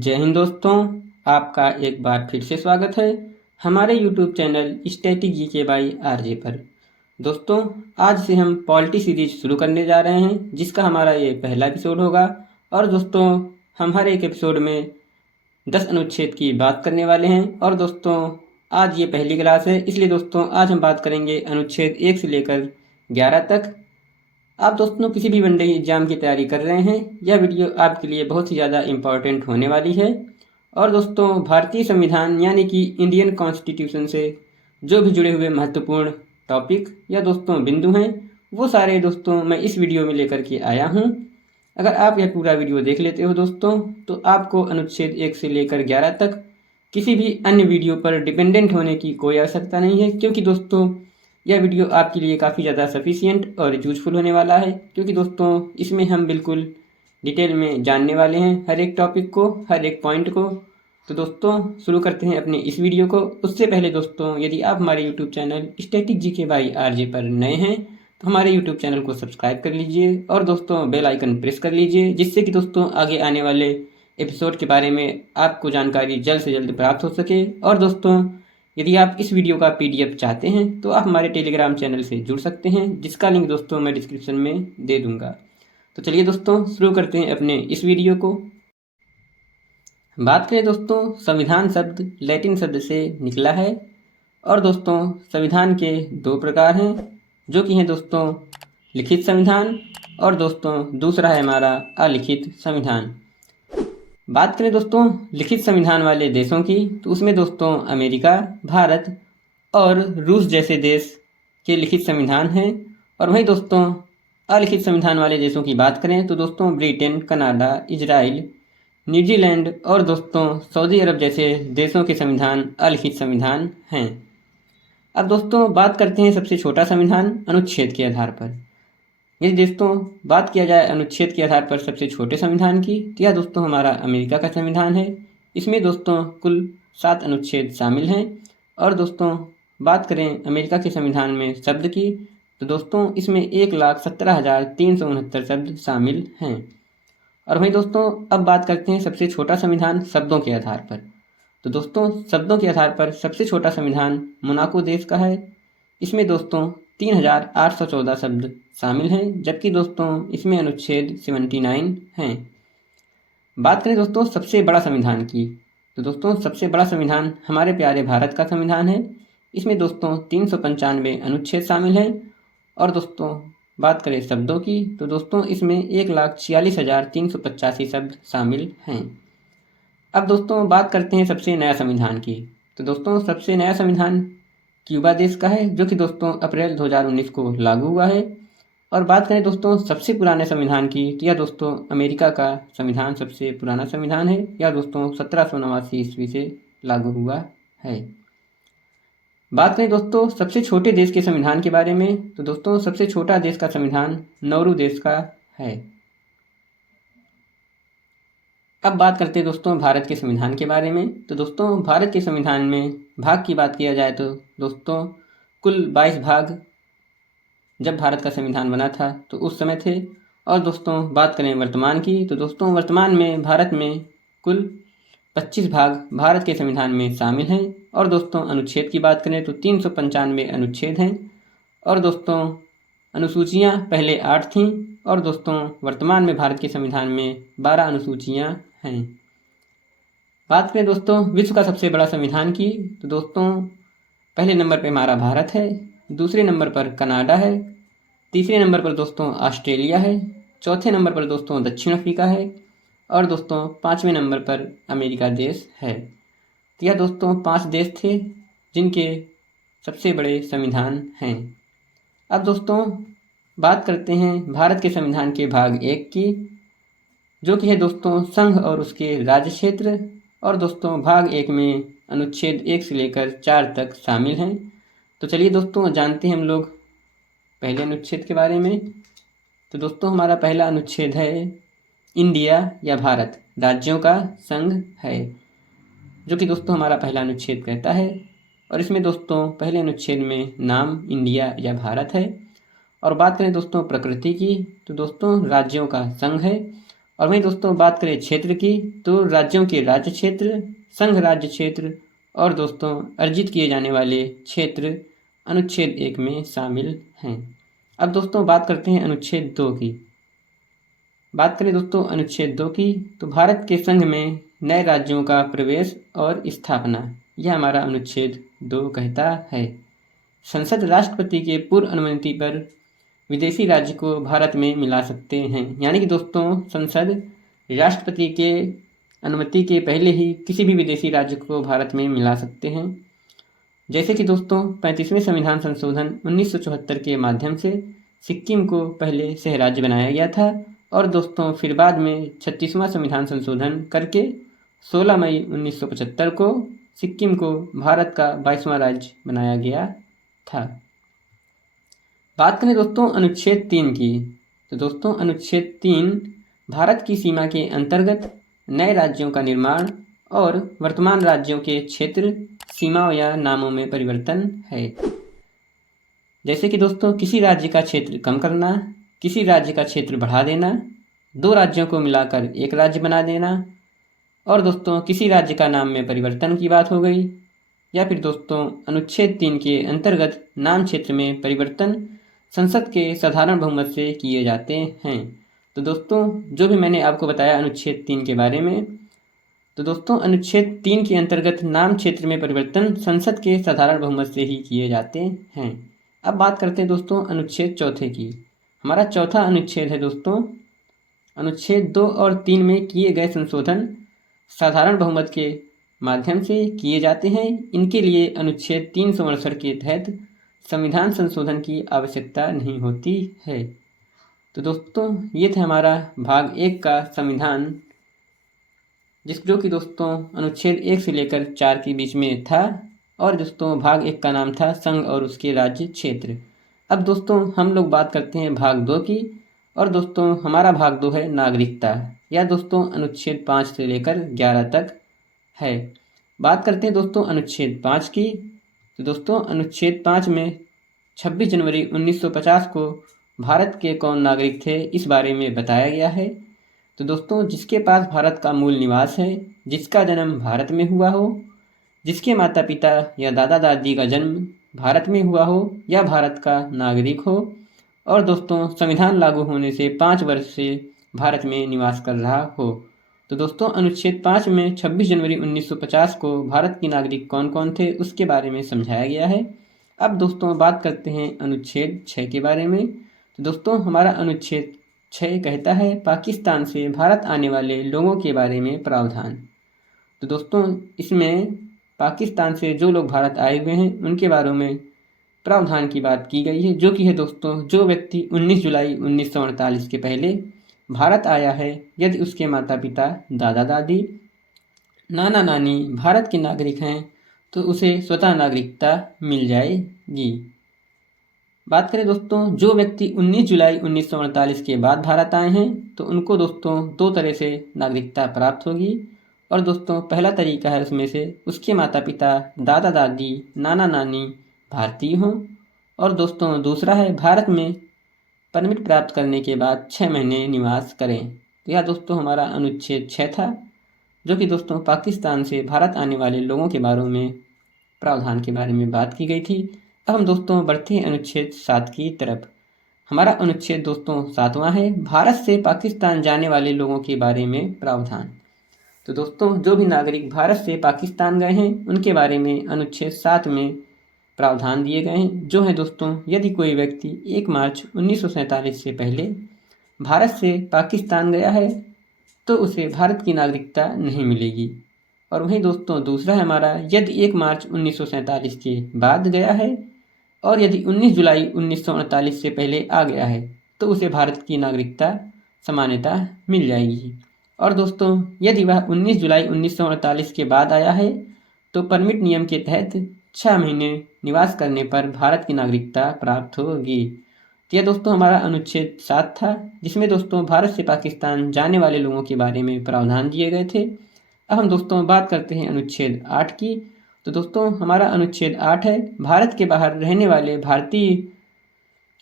जय हिंद दोस्तों, आपका एक बार फिर से स्वागत है हमारे YouTube channel static GK by RJ पर। दोस्तों, आज से हम पॉलिटी सीरीज शुरू करने जा रहे हैं, जिसका हमारा ये पहला एपिसोड होगा। और दोस्तों, हम हर एक एपिसोड में 10 अनुच्छेद की बात करने वाले हैं। और दोस्तों, आज ये पहली क्लास है, इसलिए दोस्तों आज हम बात करेंगे अनुच्छेद 1 से लेकर 11 तक। आप दोस्तों किसी भी वनडे एग्जाम की तैयारी कर रहे हैं, यह वीडियो आपके लिए बहुत ही ज़्यादा इम्पॉर्टेंट होने वाली है। और दोस्तों, भारतीय संविधान यानी कि इंडियन कॉन्स्टिट्यूशन से जो भी जुड़े हुए महत्वपूर्ण टॉपिक या दोस्तों बिंदु हैं, वो सारे दोस्तों मैं इस वीडियो में लेकर के आया हूँ। अगर आप यह पूरा वीडियो देख लेते हो दोस्तों, तो आपको अनुच्छेद 1 से लेकर 11 तक किसी भी अन्य वीडियो पर डिपेंडेंट होने की कोई आवश्यकता नहीं है, क्योंकि दोस्तों यह वीडियो आपके लिए काफ़ी ज़्यादा सफिशियंट और यूजफुल होने वाला है। क्योंकि दोस्तों इसमें हम बिल्कुल डिटेल में जानने वाले हैं हर एक टॉपिक को, हर एक पॉइंट को। तो दोस्तों शुरू करते हैं अपने इस वीडियो को। उससे पहले दोस्तों, यदि आप हमारे YouTube channel static GK by RJ पर नए हैं तो हमारे यूट्यूब चैनल को सब्सक्राइब कर लीजिए और दोस्तों बेल आइकन प्रेस कर लीजिए, जिससे कि दोस्तों आगे आने वाले एपिसोड के बारे में आपको जानकारी जल्द से जल्द प्राप्त हो सके। और दोस्तों, यदि आप इस वीडियो का PDF चाहते हैं तो आप हमारे टेलीग्राम चैनल से जुड़ सकते हैं, जिसका लिंक दोस्तों मैं डिस्क्रिप्शन में दे दूंगा। तो चलिए दोस्तों शुरू करते हैं अपने इस वीडियो को। बात करें दोस्तों, संविधान शब्द लैटिन शब्द से निकला है। और दोस्तों संविधान के दो प्रकार हैं, जो कि हैं दोस्तों लिखित संविधान और दोस्तों दूसरा है हमारा अलिखित संविधान। बात करें दोस्तों लिखित संविधान वाले देशों की, तो उसमें दोस्तों अमेरिका, भारत और रूस जैसे देश के लिखित संविधान हैं। और वहीं दोस्तों अलिखित संविधान वाले देशों की बात करें तो दोस्तों ब्रिटेन, कनाडा, इजराइल, न्यूजीलैंड और दोस्तों सऊदी अरब जैसे देशों के संविधान अलिखित संविधान हैं। अब दोस्तों बात करते हैं सबसे छोटा संविधान अनुच्छेद के आधार पर। यदि दोस्तों बात किया जाए अनुच्छेद के आधार पर सबसे छोटे संविधान की, तो यह दोस्तों हमारा अमेरिका का संविधान है। इसमें दोस्तों कुल 7 अनुच्छेद शामिल हैं। और दोस्तों बात करें अमेरिका के संविधान में शब्द की, तो दोस्तों इसमें 1,17,369 शब्द शामिल हैं। और वहीं दोस्तों अब बात करते हैं सबसे छोटा संविधान शब्दों के आधार पर। तो दोस्तों शब्दों के आधार पर सबसे छोटा संविधान मोनाको देश का है। इसमें दोस्तों 3,814 शब्द शामिल हैं, जबकि दोस्तों इसमें अनुच्छेद 79 हैं। बात करें दोस्तों सबसे बड़ा संविधान की, तो दोस्तों सबसे बड़ा संविधान हमारे प्यारे भारत का संविधान है। इसमें दोस्तों 395 अनुच्छेद शामिल हैं। और दोस्तों बात करें शब्दों की, तो दोस्तों इसमें 1,46,385 शब्द शामिल हैं। अब दोस्तों बात करते हैं सबसे नया संविधान की, तो दोस्तों सबसे नया संविधान क्यूबा देश का है, जो कि दोस्तों अप्रैल 2019 को लागू हुआ है। और बात करें दोस्तों सबसे पुराने संविधान की, तो यह दोस्तों अमेरिका का संविधान सबसे पुराना संविधान है। यह दोस्तों 1789 ईस्वी से लागू हुआ है। बात करें दोस्तों सबसे छोटे देश के संविधान के बारे में, तो दोस्तों सबसे छोटा देश का संविधान नौरू देश का है। अब बात करते हैं दोस्तों भारत के संविधान के बारे में। तो दोस्तों भारत के संविधान में भाग की बात किया जाए तो दोस्तों कुल 22 भाग जब भारत का संविधान बना था तो उस समय थे। और दोस्तों बात करें वर्तमान की, तो दोस्तों वर्तमान में भारत में कुल 25 भाग भारत के संविधान में शामिल हैं। और दोस्तों अनुच्छेद की बात करें तो 395 अनुच्छेद हैं। और दोस्तों अनुसूचियाँ पहले 8 थीं, और दोस्तों वर्तमान में भारत के संविधान में 12 अनुसूचियाँ हैं। बात करें दोस्तों विश्व का सबसे बड़ा संविधान की, तो दोस्तों पहले नंबर पर हमारा भारत है, दूसरे नंबर पर कनाडा है, तीसरे नंबर पर दोस्तों ऑस्ट्रेलिया है, चौथे नंबर पर दोस्तों दक्षिण अफ्रीका है, और दोस्तों 5वें नंबर पर अमेरिका देश है। तो यह दोस्तों 5 देश थे जिनके सबसे बड़े संविधान हैं। अब दोस्तों बात करते हैं भारत के संविधान के भाग 1 की, जो कि है दोस्तों संघ और उसके राज्य क्षेत्र। और दोस्तों भाग 1 में अनुच्छेद 1 से लेकर 4 तक शामिल हैं। तो चलिए दोस्तों जानते हैं हम लोग पहले अनुच्छेद के बारे में। तो दोस्तों हमारा पहला अनुच्छेद है इंडिया या भारत राज्यों का संघ है, जो कि दोस्तों हमारा पहला अनुच्छेद कहता है। और इसमें दोस्तों पहले अनुच्छेद में नाम इंडिया या भारत है। और बात करें दोस्तों प्रकृति की, तो दोस्तों राज्यों का संघ है। और वहीं दोस्तों बात करें क्षेत्र की, तो राज्यों के राज्य क्षेत्र, संघ राज्य क्षेत्र और दोस्तों अर्जित किए जाने वाले क्षेत्र अनुच्छेद 1 में शामिल हैं। अब दोस्तों बात करते हैं अनुच्छेद 2 की। बात करें दोस्तों अनुच्छेद 2 की, तो भारत के संघ में नए राज्यों का प्रवेश और स्थापना, यह हमारा अनुच्छेद 2 कहता है। संसद राष्ट्रपति के पूर्व अनुमति पर विदेशी राज्य को भारत में मिला सकते हैं। यानी कि दोस्तों संसद राष्ट्रपति के अनुमति के पहले ही किसी भी विदेशी राज्य को भारत में मिला सकते हैं। जैसे कि दोस्तों 35वें संविधान संशोधन 1974 के माध्यम से सिक्किम को पहले सह राज्य बनाया गया था और दोस्तों फिर बाद में 36वां संविधान संशोधन करके 16 मई 1975 को सिक्किम को भारत का 22वां राज्य बनाया गया था। बात करें दोस्तों अनुच्छेद 3 की, तो दोस्तों अनुच्छेद 3 भारत की सीमा के अंतर्गत नए राज्यों का निर्माण और वर्तमान राज्यों के क्षेत्र, सीमाओं या नामों में परिवर्तन है। जैसे कि दोस्तों किसी राज्य का क्षेत्र कम करना, किसी राज्य का क्षेत्र बढ़ा देना, दो राज्यों को मिलाकर एक राज्य बना देना, और दोस्तों किसी राज्य का नाम में परिवर्तन की बात हो गई, या फिर दोस्तों अनुच्छेद 3 के अंतर्गत नाम क्षेत्र में परिवर्तन संसद के साधारण बहुमत से किए जाते हैं। तो दोस्तों जो भी मैंने आपको बताया अनुच्छेद 3 के बारे में, तो दोस्तों अनुच्छेद 3 के अंतर्गत नाम क्षेत्र में परिवर्तन संसद के साधारण बहुमत से ही किए जाते हैं। अब बात करते हैं दोस्तों अनुच्छेद 4 की। हमारा चौथा अनुच्छेद है दोस्तों, अनुच्छेद 2 और 3 में किए गए संशोधन साधारण बहुमत के माध्यम से किए जाते हैं। इनके लिए अनुच्छेद 368 के तहत संविधान संशोधन की आवश्यकता नहीं होती है। तो दोस्तों ये था हमारा भाग 1 का संविधान, जो कि दोस्तों अनुच्छेद 1 से लेकर 4 के बीच में था, और दोस्तों भाग 1 का नाम था संघ और उसके राज्य क्षेत्र। अब दोस्तों हम लोग बात करते हैं भाग 2 की, और दोस्तों हमारा भाग 2 है नागरिकता, या दोस्तों अनुच्छेद 5 से लेकर 11 तक है। बात करते हैं दोस्तों अनुच्छेद 5 की, तो दोस्तों अनुच्छेद 5 में 26 जनवरी 1950 को भारत के कौन नागरिक थे इस बारे में बताया गया है। तो दोस्तों जिसके पास भारत का मूल निवास है, जिसका जन्म भारत में हुआ हो, जिसके माता पिता या दादा दादी का जन्म भारत में हुआ हो या भारत का नागरिक हो, और दोस्तों संविधान लागू होने से 5 वर्ष से भारत में निवास कर रहा हो। तो दोस्तों अनुच्छेद 5 में 26 जनवरी 1950 को भारत के नागरिक कौन कौन थे उसके बारे में समझाया गया है। अब दोस्तों बात करते हैं अनुच्छेद 6 के बारे में। तो दोस्तों हमारा अनुच्छेद 6 कहता है पाकिस्तान से भारत आने वाले लोगों के बारे में प्रावधान। तो दोस्तों इसमें पाकिस्तान से जो लोग भारत आए हुए हैं उनके बारे में प्रावधान की बात की गई है, जो कि है दोस्तों जो व्यक्ति 19 जुलाई 1948 के पहले भारत आया है, यदि उसके माता पिता, दादा दादी, नाना नानी भारत के नागरिक हैं तो उसे स्वतः नागरिकता मिल जाएगी। बात करें दोस्तों जो व्यक्ति 19 जुलाई 1948 के बाद भारत आए हैं तो उनको दोस्तों 2 तरह से नागरिकता प्राप्त होगी। और दोस्तों पहला तरीका है उसमें से उसके माता पिता, दादा दादी, नाना नानी भारतीय हों, और दोस्तों दूसरा है भारत में परमिट प्राप्त करने के बाद 6 महीने निवास करें। तो यह दोस्तों हमारा अनुच्छेद 6 था, जो कि दोस्तों पाकिस्तान से भारत आने वाले लोगों के बारे में प्रावधान के बारे में बात की गई थी। अब हम दोस्तों बढ़ते हैं अनुच्छेद 7 की तरफ। हमारा अनुच्छेद दोस्तों 7वां है भारत से पाकिस्तान जाने वाले लोगों के बारे में प्रावधान। तो दोस्तों जो भी नागरिक भारत से पाकिस्तान गए हैं उनके बारे में अनुच्छेद 7 में प्रावधान दिए गए हैं, जो है दोस्तों यदि कोई व्यक्ति 1 मार्च 1947 से पहले भारत से पाकिस्तान गया है तो उसे भारत की नागरिकता नहीं मिलेगी। और वहीं दोस्तों दूसरा है हमारा यदि 1 मार्च 1947 के बाद गया है और यदि 19 जुलाई 1948 से पहले आ गया है तो उसे भारत की नागरिकता सामान्यता मिल जाएगी। और दोस्तों यदि वह 19 जुलाई 1948 के बाद आया है तो परमिट नियम के तहत 6 महीने निवास करने पर भारत की नागरिकता प्राप्त होगी। तो यह दोस्तों हमारा अनुच्छेद 7 था, जिसमें दोस्तों भारत से पाकिस्तान जाने वाले लोगों के बारे में प्रावधान दिए गए थे। अब हम दोस्तों बात करते हैं अनुच्छेद 8 की। तो दोस्तों हमारा अनुच्छेद 8 है भारत के बाहर रहने वाले भारतीय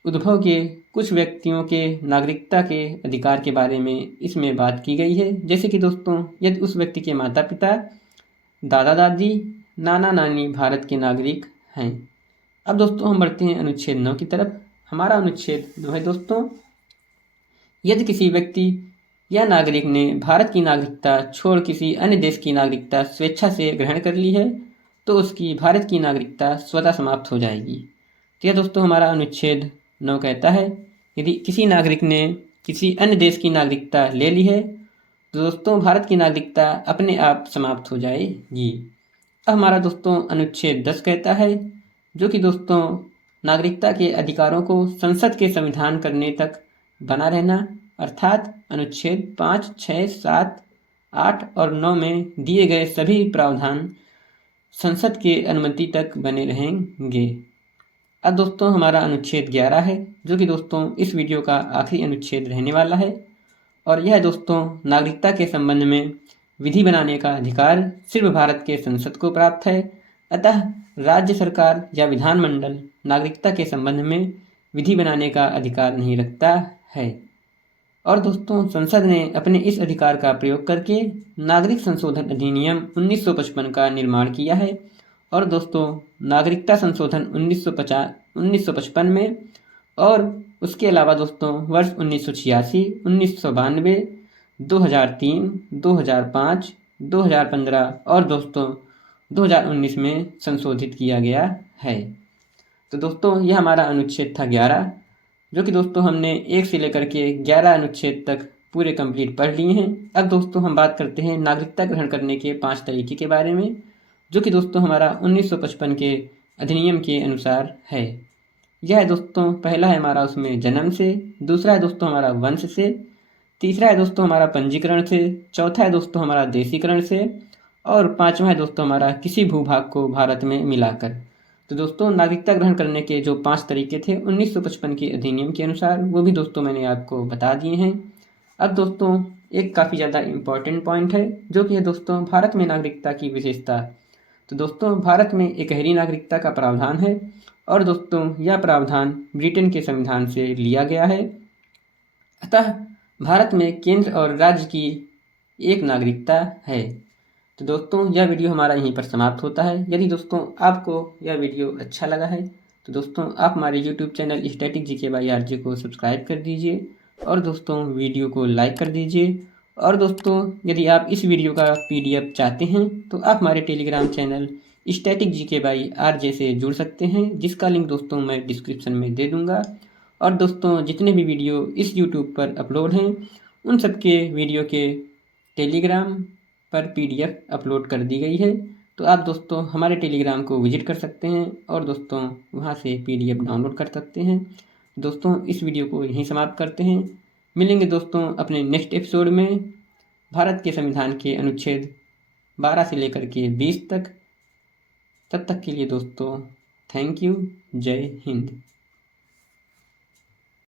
उद्भव के कुछ व्यक्तियों के नागरिकता के अधिकार के बारे में इसमें बात की गई है। जैसे कि दोस्तों, यदि उस व्यक्ति के माता पिता, दादा दादी, नाना नानी भारत के नागरिक हैं। अब दोस्तों हम बढ़ते हैं अनुच्छेद 9 की तरफ। हमारा अनुच्छेद 9 है दोस्तों, यदि किसी व्यक्ति या नागरिक ने भारत की नागरिकता छोड़ किसी अन्य देश की नागरिकता स्वेच्छा से ग्रहण कर ली है तो उसकी भारत की नागरिकता स्वतः समाप्त हो जाएगी। तो यह दोस्तों हमारा अनुच्छेद 9 कहता है, यदि किसी नागरिक ने किसी अन्य देश की नागरिकता ले ली है तो दोस्तों भारत की नागरिकता अपने आप समाप्त हो जाएगी। अब हमारा दोस्तों अनुच्छेद 10 कहता है, जो कि दोस्तों नागरिकता के अधिकारों को संसद के संविधान करने तक बना रहना, अर्थात अनुच्छेद 5, 6, 7, 8 और 9 में दिए गए सभी प्रावधान संसद के अनुमति तक बने रहेंगे। अब दोस्तों हमारा अनुच्छेद 11 है, जो कि दोस्तों इस वीडियो का आखिरी अनुच्छेद रहने वाला है, और यह दोस्तों नागरिकता के संबंध में विधि बनाने का अधिकार सिर्फ भारत के संसद को प्राप्त है। अतः राज्य सरकार या विधानमंडल नागरिकता के संबंध में विधि बनाने का अधिकार नहीं रखता है। और दोस्तों संसद ने अपने इस अधिकार का प्रयोग करके नागरिक संशोधन अधिनियम 1955 का निर्माण किया है। और दोस्तों नागरिकता संशोधन 1955 में और उसके अलावा दोस्तों वर्ष 1986, 1992, 2003, 2005, 2015 और दोस्तों 2019 में संशोधित किया गया है। तो दोस्तों यह हमारा अनुच्छेद था 11, जो कि दोस्तों हमने 1 से लेकर के 11 अनुच्छेद तक पूरे कंप्लीट पढ़ लिए हैं। अब दोस्तों हम बात करते हैं नागरिकता ग्रहण करने के 5 तरीके के बारे में, जो कि दोस्तों हमारा 1955 के अधिनियम के अनुसार है। यह है दोस्तों, पहला है हमारा उसमें जन्म से, दूसरा है दोस्तों हमारा वंश से, तीसरा है दोस्तों हमारा पंजीकरण से, चौथा है दोस्तों हमारा देशीकरण से, और पाँचवा है दोस्तों हमारा किसी भूभाग को भारत में मिलाकर। तो दोस्तों नागरिकता ग्रहण करने के जो 5 तरीके थे 1955 के अधिनियम के अनुसार, वो भी दोस्तों मैंने आपको बता दिए हैं। अब दोस्तों एक काफ़ी ज़्यादा इम्पॉर्टेंट पॉइंट है, जो कि है दोस्तों भारत में नागरिकता की विशेषता। तो दोस्तों भारत में एकहरी नागरिकता का प्रावधान है, और दोस्तों यह प्रावधान ब्रिटेन के संविधान से लिया गया है। अतः भारत में केंद्र और राज्य की एक नागरिकता है। तो दोस्तों यह वीडियो हमारा यहीं पर समाप्त होता है। यदि दोस्तों आपको यह वीडियो अच्छा लगा है तो दोस्तों आप हमारे YouTube channel static GK by RJ को सब्सक्राइब कर दीजिए, और दोस्तों वीडियो को लाइक कर दीजिए। और दोस्तों यदि आप इस वीडियो का PDF चाहते हैं तो आप हमारे Telegram channel static GK by RJ से जुड़ सकते हैं, जिसका लिंक दोस्तों मैं डिस्क्रिप्शन में दे दूँगा। और दोस्तों जितने भी वीडियो इस YouTube पर अपलोड हैं उन सब के वीडियो के टेलीग्राम पर PDF अपलोड कर दी गई है। तो आप दोस्तों हमारे टेलीग्राम को विजिट कर सकते हैं और दोस्तों वहां से PDF डाउनलोड कर सकते हैं। दोस्तों इस वीडियो को यहीं समाप्त करते हैं। मिलेंगे दोस्तों अपने नेक्स्ट एपिसोड में भारत के संविधान के अनुच्छेद 12 से लेकर के 20 तक। तब तक के लिए दोस्तों थैंक यू। जय हिंद।